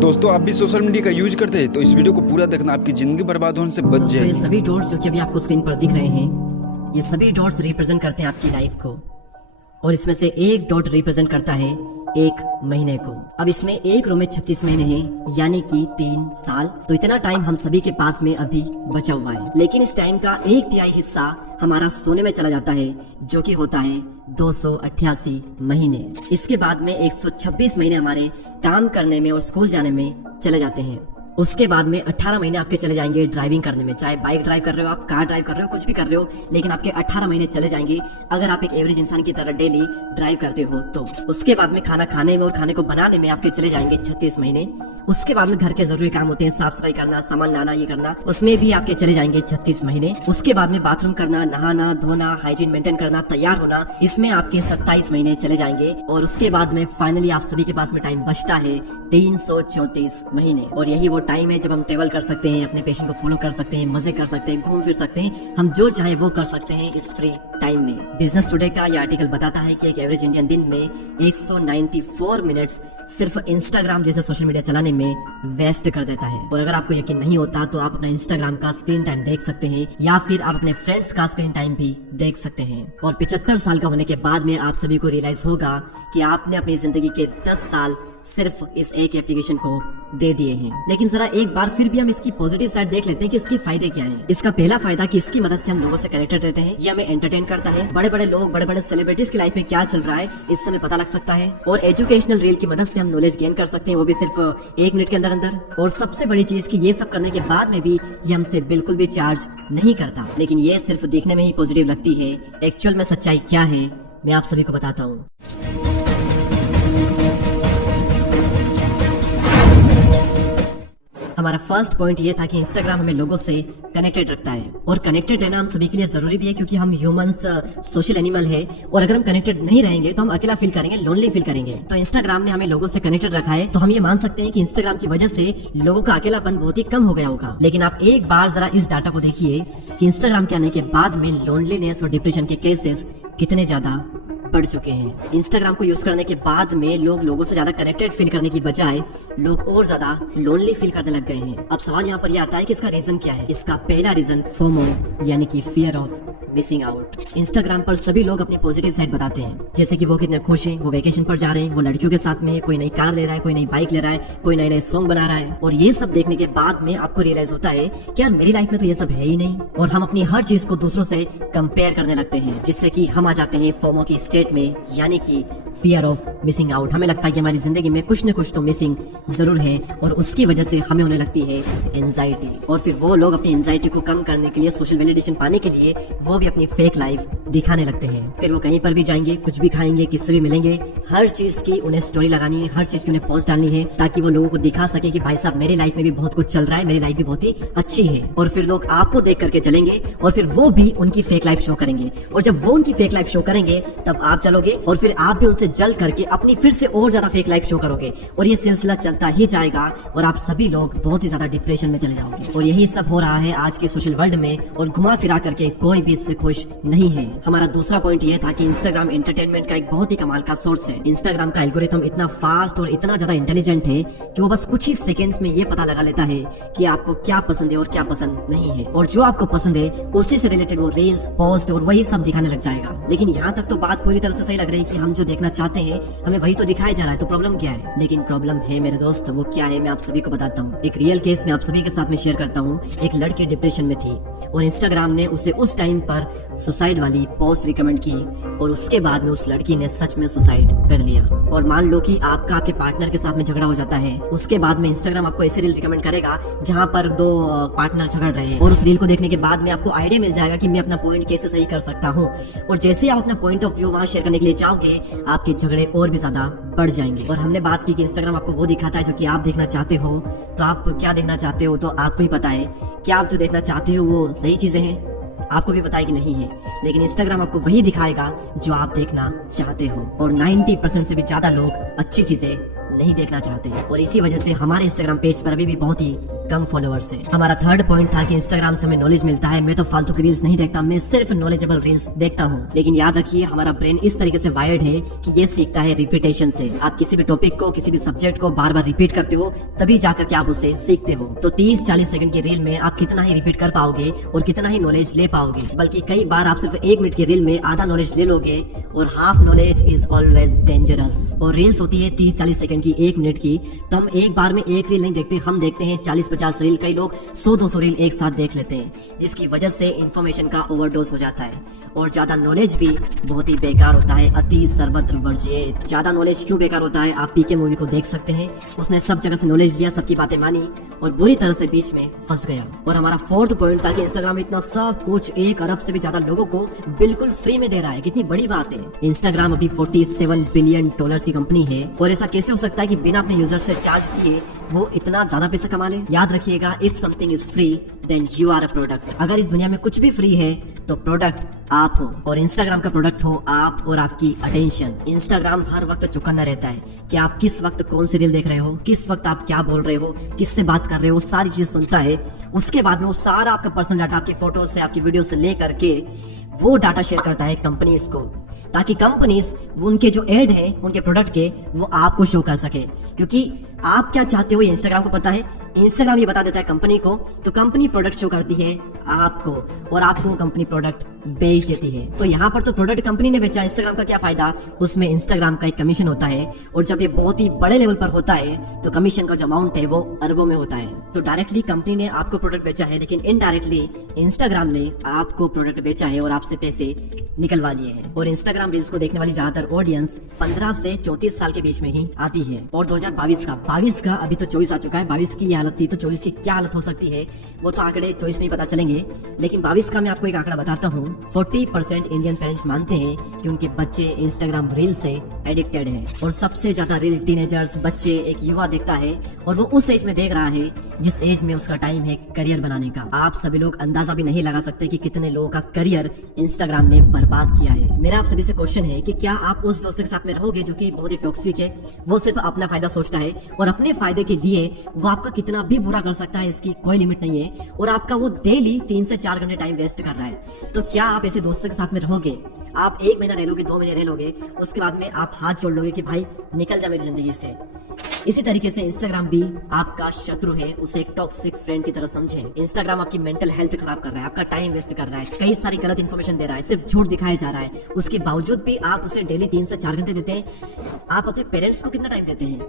दोस्तों आप भी सोशल मीडिया का यूज करते हैं तो इस वीडियो को पूरा देखना, आपकी जिंदगी बर्बाद होने से बच दोस्तों, ये जाएगी। सभी डॉट्स जो कि अभी आपको स्क्रीन पर दिख रहे हैं, ये सभी डॉट्स रिप्रेजेंट करते हैं आपकी लाइफ को, और इसमें से एक डॉट रिप्रेजेंट करता है एक महीने को। अब इसमें एक रो में 36 महीने हैं, यानी कि 3 साल। तो इतना टाइम हम सभी के पास में अभी बचा हुआ है, लेकिन इस टाइम का 1/3 हिस्सा हमारा सोने में चला जाता है, जो कि होता है 288 महीने। इसके बाद में 126 महीने हमारे काम करने में और स्कूल जाने में चले जाते हैं। उसके बाद में 18 महीने आपके चले जाएंगे ड्राइविंग करने में, चाहे बाइक ड्राइव कर रहे हो, आप कार ड्राइव कर रहे हो, कुछ भी कर रहे हो, लेकिन आपके 18 महीने चले जाएंगे अगर आप एक एवरेज इंसान की तरह डेली ड्राइव करते हो तो। उसके बाद में खाना खाने में और खाने को बनाने में आपके चले जाएंगे 36 महीने। उसके बाद में घर के जरूरी काम होते हैं, साफ सफाई करना, सामान लाना, ये करना, उसमें भी आपके चले जाएंगे 36 महीने। उसके बाद में बाथरूम करना, नहाना धोना, हाइजीन मेंटेन करना, तैयार होना, इसमें आपके 27 महीने चले जाएंगे। और उसके बाद में फाइनली आप सभी के पास में टाइम बचता है 334 महीने। और यही वो टाइम है जब हम ट्रेवल कर सकते हैं, अपने पैशन को फॉलो कर सकते हैं, मजे कर सकते हैं, घूम फिर सकते हैं, हम जो चाहे वो कर सकते हैं इस फ्री टाइम में। बिजनेस टुडे का यह आर्टिकल बताता है कि एक एवरेज इंडियन दिन में 194 मिनट्स सिर्फ इंस्टाग्राम जैसे सोशल मीडिया चलाने में वेस्ट कर देता है। और अगर आपको यकीन नहीं होता तो आप अपना इंस्टाग्राम का स्क्रीन टाइम देख सकते हैं, या फिर आप अपने फ्रेंड्स का स्क्रीन टाइम भी देख सकते हैं। और 75 साल का होने के बाद में आप सभी को रियलाइज होगा कि आपने अपनी जिंदगी के 10 साल सिर्फ इस एक एप्लीकेशन को दे दिए हैं। लेकिन जरा एक बार फिर भी हम इसकी पॉजिटिव साइड देख लेते हैं कि इसके फायदे क्या हैं। इसका पहला फायदा कि इसकी मदद से हम लोगों से कनेक्टेड रहते हैं, ये हमें एंटरटेन करता है। बड़े बड़े लोग, बड़े बड़े सेलिब्रिटीज की लाइफ में क्या चल रहा है इस समय पता लग सकता है। और एजुकेशनल रील की मदद से हम नॉलेज गेन कर सकते हैं, वो भी सिर्फ 1 मिनट के अंदर अंदर। और सबसे बड़ी चीज कि ये सब करने के बाद में भी ये हमसे बिल्कुल भी चार्ज नहीं करता। लेकिन ये सिर्फ देखने में ही पॉजिटिव लगती है, एक्चुअल में सच्चाई क्या है मैं आप सभी को बताता हूँ। हमारा फर्स्ट पॉइंट ये था कि इंस्टाग्राम हमें लोगों से कनेक्टेड रखता है, और कनेक्टेड रहना हम सभी के लिए जरूरी भी है, क्योंकि हम ह्यूमंस सोशल एनिमल है। और अगर हम कनेक्टेड नहीं रहेंगे तो हम अकेला फील करेंगे, लोनली फील करेंगे। तो इंस्टाग्राम ने हमें लोगों से कनेक्टेड रखा है, तो हम ये मान सकते हैं कि इंस्टाग्राम की वजह से लोगों का अकेलापन बहुत ही कम हो गया होगा। लेकिन आप एक बार जरा इस डाटा को देखिए कि इंस्टाग्राम के आने के बाद में लोनलीनेस और डिप्रेशन के केसेस कितने ज्यादा बढ़ चुके हैं। इंस्टाग्राम को यूज करने के बाद में लोगों से ज्यादा कनेक्टेड फील करने की बजाय लोग और ज्यादा लोनली फील करने लग गए हैं। अब सवाल यहाँ पर यह आता है कि इसका रीजन क्या है। इसका पहला रीजन फोमो यानी कि fear of missing out. Instagram पर सभी लोग अपनी पॉजिटिव साइड बताते हैं, जैसे कि वो कितने खुश हैं, वो वेकेशन पर जा रहे हैं, वो लड़कियों के साथ में है, कोई नई कार ले रहा है, कोई नई बाइक ले रहा है, कोई नए नए सॉन्ग बना रहा है। और ये सब देखने के बाद में आपको रियलाइज होता है कि यार मेरी लाइफ में तो ये सब है ही नहीं। और हम अपनी हर चीज को दूसरों से कंपेयर करने लगते हैं, जिससे कि हम आ जाते हैं फोमो की स्टेट में, यानी कि फियर ऑफ मिसिंग आउट। हमें लगता है कि हमारी जिंदगी में कुछ न कुछ तो मिसिंग जरूर है, और उसकी वजह से हमें होने लगती है एंजाइटी। और फिर वो लोग अपनी एंजाइटी को कम करने के लिए, सोशल वैलिडेशन पाने के लिए, वो भी अपनी फेक लाइफ दिखाने लगते हैं। फिर वो कहीं पर भी जाएंगे, कुछ भी खाएंगे, किससे भी मिलेंगे, हर चीज की उन्हें स्टोरी लगानी है, हर चीज की उन्हें पोस्ट डालनी है, ताकि वो लोगों को दिखा सके कि भाई साहब मेरी लाइफ में भी बहुत कुछ चल रहा है, मेरी लाइफ भी बहुत ही अच्छी है। और फिर लोग आपको देख करके चलेंगे, और फिर वो भी उनकी फेक लाइफ शो करेंगे। और जब वो उनकी फेक लाइफ शो करेंगे तब आप चलोगे, और फिर आप भी उनसे जल करके अपनी फिर से और ज्यादा फेक लाइफ शो करोगे, और ये सिलसिला चलता ही जाएगा, और आप सभी लोग बहुत ही ज्यादा डिप्रेशन में चले जाओगे। और यही सब हो रहा है आज के सोशल वर्ल्ड में, और घुमा फिरा करके कोई भी इससे खुश नहीं है। हमारा दूसरा पॉइंट ये था कि इंस्टाग्राम एंटरटेनमेंट का एक बहुत ही कमाल का सोर्स है। इंस्टाग्राम का एल्गोरिथम इतना फास्ट और इतना ज्यादा इंटेलिजेंट है कि वो बस कुछ ही सेकंड्स में ये पता लगा लेता है कि आपको क्या पसंद है और क्या पसंद नहीं है, और जो आपको पसंद है उसी से रिलेटेड वो रील्स, पोस्ट और वही सब दिखाने लग जाएगा। लेकिन यहाँ तक तो बात पूरी तरह से सही लग रही है कि हम जो देखना चाहते हैं हमें वही तो दिखाया जा रहा है, तो प्रॉब्लम क्या है? लेकिन प्रॉब्लम है मेरे दोस्त, वो क्या है मैं आप सभी को बताता हूँ। एक रियल केस मैं आप सभी के साथ में शेयर करता हूँ। एक लड़की डिप्रेशन में थी, और इंस्टाग्राम ने उसे उस टाइम पर सुसाइड वाली पोस्ट रिकमेंड की, और उसके बाद में उस लड़की ने सच में सुसाइड कर लिया। और मान लो कि आपके पार्टनर के साथ में झगड़ा हो जाता है, उसके बाद में इंस्टाग्राम आपको ऐसी रील रिकमेंड करेगा जहाँ पर 2 पार्टनर झगड़ रहे हैं, और उस रील को देखने के बाद में आपको आइडिया मिल जाएगा कि मैं अपना पॉइंट कैसे सही कर सकता हूँ। और जैसे आप अपना पॉइंट ऑफ व्यू वहाँ शेयर करने के लिए चाहोगे, आपके झगड़े और भी ज्यादा बढ़ जाएंगे। और हमने बात की कि इंस्टाग्राम आपको वो दिखाता है जो कि आप देखना चाहते हो। तो आप क्या देखना चाहते हो तो आपको ही पता है। क्या आप जो देखना चाहते हो वो सही चीजें हैं? आपको भी पता है कि नहीं है। लेकिन इंस्टाग्राम आपको वही दिखाएगा जो आप देखना चाहते हो, और 90% से भी ज्यादा लोग अच्छी चीजें नहीं देखना चाहते, और इसी वजह से हमारे इंस्टाग्राम पेज पर अभी भी बहुत ही कम फॉलोअर्स है। हमारा थर्ड पॉइंट था कि इंस्टाग्राम से हमें नॉलेज मिलता है। मैं तो फालतू की रील्स नहीं देखता, मैं सिर्फ नॉलेजेबल रील्स देखता हूँ। लेकिन याद रखिए, हमारा ब्रेन इस तरीके से वायर्ड है कि ये सीखता है रिपीटेशन से। आप किसी भी टॉपिक को, किसी भी सब्जेक्ट को बार बार रिपीट करते हो, तभी जाकर के आप उसे सीखते हो। तो 30-40 सेकंड की रील में आप कितना ही रिपीट कर पाओगे और कितना ही नॉलेज ले पाओगे, बल्कि कई बार आप सिर्फ 1 मिनट की रील में आधा नॉलेज ले लोगे, और half knowledge is always dangerous. और रील्स होती है 30-40 सेकंड की, 1 मिनट की, तो हम एक बार में एक रील नहीं देखते, हम देखते हैं 40-50 रील, कई लोग 100-200 रील एक साथ देख लेते हैं, जिसकी वजह से इंफॉर्मेशन का ओवरडोज हो जाता है। और ज्यादा नॉलेज भी बहुत ही बेकार होता है, अति सर्वत्र वर्जित। ज्यादा नॉलेज क्यों बेकार होता है, आप पीके मूवी को देख सकते हैं। उसने सब जगह से नॉलेज लिया, सबकी बातें मानी और बुरी तरह से बीच में फंस गया। और हमारा फोर्थ पॉइंट था कि इंस्टाग्राम इतना सब कुछ 1 अरब से भी ज्यादा लोगों को बिल्कुल फ्री में दे रहा है। कितनी बड़ी बात है। इंस्टाग्राम अभी $47 बिलियन की कंपनी है, और ऐसा कैसे हो सकता है कि बिना अपने यूजर से चार्ज किए वो इतना ज्यादा पैसा कमा ले। याद रखिएगा, if something is free then you are a product. अगर इस दुनिया में कुछ भी फ्री है तो प्रोडक्ट आप हो, और इंस्टाग्राम का प्रोडक्ट हो आप और आपकी अटेंशन। इंस्टाग्राम हर वक्त चौकन्ना रहता है कि आप किस वक्त कौन सी रील देख रहे हो, किस वक्त आप क्या बोल रहे हो, किससे बात कर रहे हो, सारी चीज सुनता है। उसके बाद में वो सारा आपका पर्सनल डाटा, आपकी फोटो से, आपकी वीडियो से ले करके वो डाटा शेयर करता है कंपनीज को, ताकि कंपनीज उनके जो एड है उनके प्रोडक्ट के, वो आपको शो कर सके। क्योंकि आप क्या चाहते हो ये इंस्टाग्राम को पता है, इंस्टाग्राम ये बता देता है कंपनी को, तो कंपनी प्रोडक्ट शो करती है आपको, और आपको कंपनी प्रोडक्ट बेच देती है। तो यहाँ पर तो प्रोडक्ट कंपनी ने बेचा, इंस्टाग्राम का क्या फायदा, उसमें इंस्टाग्राम का एक कमीशन होता है। और जब ये बहुत ही बड़े लेवल पर होता है तो कमीशन का जो अमाउंट है वो अरबों में होता है। तो डायरेक्टली कंपनी ने आपको प्रोडक्ट बेचा है, लेकिन इनडायरेक्टली इंस्टाग्राम ने आपको प्रोडक्ट बेचा है और आपसे पैसे निकलवा लिए हैं। और इंस्टाग्राम रील्स को देखने वाली ज्यादातर ऑडियंस 15 से 34 साल के बीच में ही आती है। और 2022 का अभी तो 24 आ चुका है। 22 की ये हालत थी, तो 24 की क्या हालत हो सकती है वो तो आंकड़े 24 में ही पता चलेंगे। लेकिन 22 का मैं आपको एक आंकड़ा बताता हूँ। 40% इंडियन पेरेंट्स मानते हैं कि उनके बच्चे इंस्टाग्राम रील से एडिक्टेड हैं, और सबसे ज्यादा रील टीनेजर्स, बच्चे, एक युवा देखता है, और वो उस एज में देख रहा है जिस एज में उसका टाइम है करियर बनाने का। आप सभी लोग अंदाजा भी नहीं लगा सकते कि कितने लोगों का करियर इंस्टाग्राम ने बर्बाद किया है। मेरा आप सभी से क्वेश्चन है कि क्या आप उस दोस्त के साथ में रहोगे जो कि बहुत ही टॉक्सिक है, वो सिर्फ अपना फायदा सोचता है, और अपने फायदे के लिए वो आपका कितना भी बुरा कर सकता है, इसकी कोई लिमिट नहीं है, और आपका वो डेली 3 से 4 घंटे टाइम वेस्ट कर रहा है। तो क्या आप ऐसे दोस्तों के साथ में रहोगे? आप 1 महीना रह लोगे, 2 महीने रह लोगे, उसके बाद में आप हाथ जोड़ लोगे कि भाई निकल जा मेरी जिंदगी से। इसी तरीके से इंस्टाग्राम भी आपका शत्रु है, उसे एक टॉक्सिक फ्रेंड की तरह समझें। इंस्टाग्राम आपकी मेंटल हेल्थ खराब कर रहा है, आपका टाइम वेस्ट कर रहा है, कई सारी गलत इन्फॉर्मेशन दे रहा है, सिर्फ झूठ दिखाया जा रहा है। उसके बावजूद भी आप उसे डेली 3 से 4 घंटे देते हैं। आप अपने पेरेंट्स को कितना टाइम देते हैं?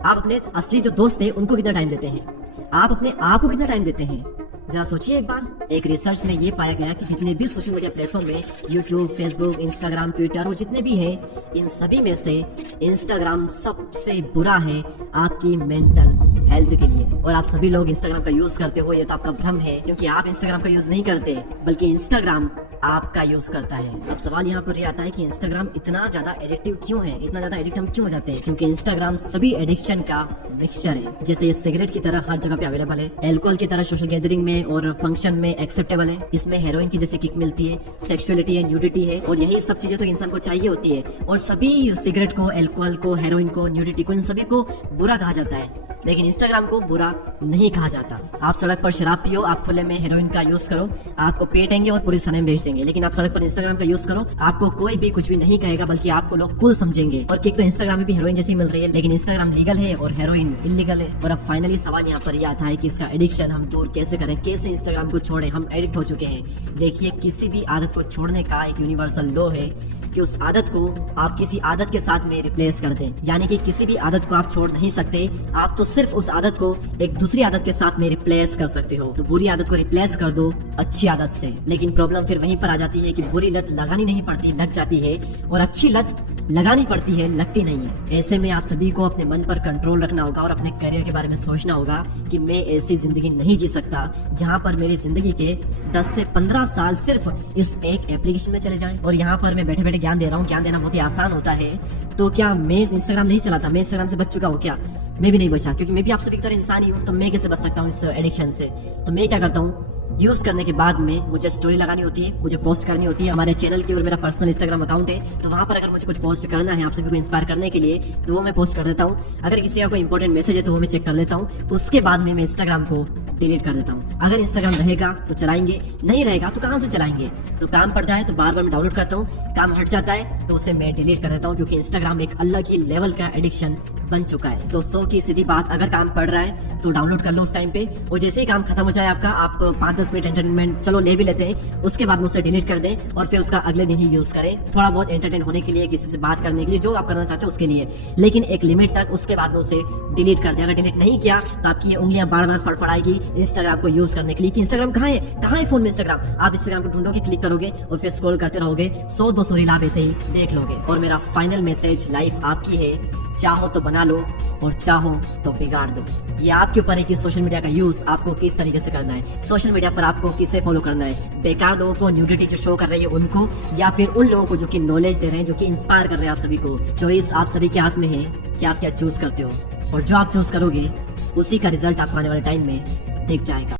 आप अपने असली जो दोस्त है उनको कितना टाइम देते हैं? आप अपने आप को कितना टाइम देते हैं? जरा सोचिए एक बार। एक रिसर्च में ये पाया गया कि जितने भी सोशल मीडिया प्लेटफॉर्म में, यूट्यूब, फेसबुक, इंस्टाग्राम, ट्विटर, और जितने भी हैं, इन सभी में से इंस्टाग्राम सबसे बुरा है आपकी मेंटल हेल्थ के लिए। और आप सभी लोग इंस्टाग्राम का यूज करते हो, ये तो आपका भ्रम है, क्योंकि आप इंस्टाग्राम का यूज नहीं करते, बल्कि इंस्टाग्राम आपका यूज करता है। अब सवाल यहाँ पर ये आता है कि इंस्टाग्राम इतना ज्यादा एडिक्टिव क्यों है, इतना ज्यादा एडिक्ट हम क्यों हो जाते हैं? क्योंकि इंस्टाग्राम सभी एडिक्शन का मिक्सचर है। जैसे ये सिगरेट की तरह हर जगह पे अवेलेबल है, अल्कोहल की तरह सोशल गैदरिंग में और फंक्शन में एक्सेप्टेबल है, इसमें हेरोइन की जैसे किक मिलती है, सेक्सुअलिटी है, न्यूडिटी है, और यही सब चीजें तो इंसान को चाहिए होती है। और सभी सिगरेट को, अल्कोहल को, हेरोइन को, न्यूडिटी को, इन सभी को बुरा कहा जाता है, लेकिन इंस्टाग्राम को बुरा नहीं कहा जाता। आप सड़क पर शराब पियो, आप खुले में हेरोइन का यूज करो, आपको पेटेंगे और पुलिस थाने में भेज देंगे। लेकिन आप सड़क पर इंस्टाग्राम का यूज करो, आपको कोई भी कुछ भी नहीं कहेगा, बल्कि आपको लोग कूल समझेंगे। और किक तो इंस्टाग्राम में भी हेरोइन जैसी मिल रही है, लेकिन इंस्टाग्राम लीगल है और हेरोइन इलीगल है। और अब फाइनली सवाल यहाँ पर यह आता है कि इसका एडिक्शन हम दूर कैसे करें, कैसे इंस्टाग्राम को छोड़ें? हम एडिक्ट हो चुके हैं। देखिए, किसी भी आदत को छोड़ने का एक यूनिवर्सल लॉ है कि उस आदत को आप किसी आदत के साथ में रिप्लेस कर दें। यानी कि किसी भी आदत को आप छोड़ नहीं सकते, आप तो सिर्फ उस आदत को एक दूसरी आदत के साथ में रिप्लेस कर सकते हो। तो बुरी आदत को रिप्लेस कर दो अच्छी आदत से। लेकिन प्रॉब्लम फिर वहीं पर आ जाती है कि बुरी लत लगानी नहीं पड़ती, लग जाती है, और अच्छी लत लगानी पड़ती है, लगती नहीं है। ऐसे में आप सभी को अपने मन पर कंट्रोल रखना होगा और अपने करियर के बारे में सोचना होगा कि मैं ऐसी जिंदगी नहीं जी सकता जहां पर मेरी जिंदगी के 10 से 15 साल सिर्फ इस एक एप्लीकेशन में चले जाएं। और यहाँ पर मैं बैठे बैठे ज्ञान दे रहा हूँ, ज्ञान देना बहुत ही आसान होता है। तो क्या मैं इंस्टाग्राम नहीं चलाता? मैं इंस्टाग्राम से बच चुका हूँ क्या? मैं भी नहीं बचा, क्योंकि मैं भी आप सभी की तरह इंसान ही हूँ। तो मैं कैसे बच सकता हूँ इस एडिक्शन से? तो मैं क्या करता हूँ, यूज करने के बाद में मुझे स्टोरी लगानी होती है, मुझे पोस्ट करनी होती है हमारे चैनल की, और मेरा पर्सनल इंस्टाग्राम अकाउंट है, तो वहां पर अगर मुझे कुछ पोस्ट करना है आप सभी को इंस्पायर करने के लिए, तो वो मैं पोस्ट कर देता हूँ। अगर किसी का कोई इंपॉर्टेंट मैसेज है तो वो मैं चेक कर लेता हूँ। उसके बाद में मैं इंस्टाग्राम को डिलीट कर देता हूँ। अगर इंस्टाग्राम रहेगा तो चलाएंगे, नहीं रहेगा तो कहाँ से चलाएंगे? तो काम पड़ता है तो बार बार मैं डाउनलोड करता हूँ, काम हट जाता है तो उसे मैं डिलीट कर देता हूँ, क्योंकि इंस्टाग्राम एक अलग ही लेवल का एडिक्शन बन चुका है। तो 100 की सीधी बात, अगर काम पड़ रहा है तो डाउनलोड कर लो उस टाइम पे, और जैसे ही काम खत्म हो जाए आपका, आप 5-10 मिनट एंटरटेनमेंट चलो ले भी लेते हैं, उसके बाद मुझसे डिलीट कर दें और फिर उसका अगले दिन ही यूज करें, थोड़ा बहुत एंटरटेन होने के लिए, किसी से बात करने के लिए, जो आप करना चाहते हैं उसके लिए, लेकिन एक लिमिट तक। उसके बाद में उसे डिलीट कर दें। अगर डिलीट नहीं किया तो आपकी ये उंगलियां बार बार फड़फड़ाएगी इंस्टाग्राम को यूज करने के लिए कि इंस्टाग्राम कहाँ है फोन में इंस्टाग्राम। आप इंस्टाग्राम को ढूंढोगे, क्लिक करोगे और फिर स्क्रॉल करते रहोगे, 100-200 रील आप ऐसे ही देख लोगे। और मेरा फाइनल मैसेज, लाइफ आपकी है, चाहो तो बना लो और चाहो तो बिगाड़ दो। ये आपके ऊपर है कि सोशल मीडिया का यूज आपको किस तरीके से करना है। सोशल मीडिया पर आपको किसे फॉलो करना है, बेकार लोगों को, न्यूडिटी जो शो कर रही है उनको, या फिर उन लोगों को जो कि नॉलेज दे रहे हैं, जो कि इंस्पायर कर रहे हैं आप सभी को। चॉइस आप सभी के हाथ में है कि आप क्या चूज करते हो, और जो आप चूज करोगे उसी का रिजल्ट आपको आने वाले टाइम में दिख जाएगा।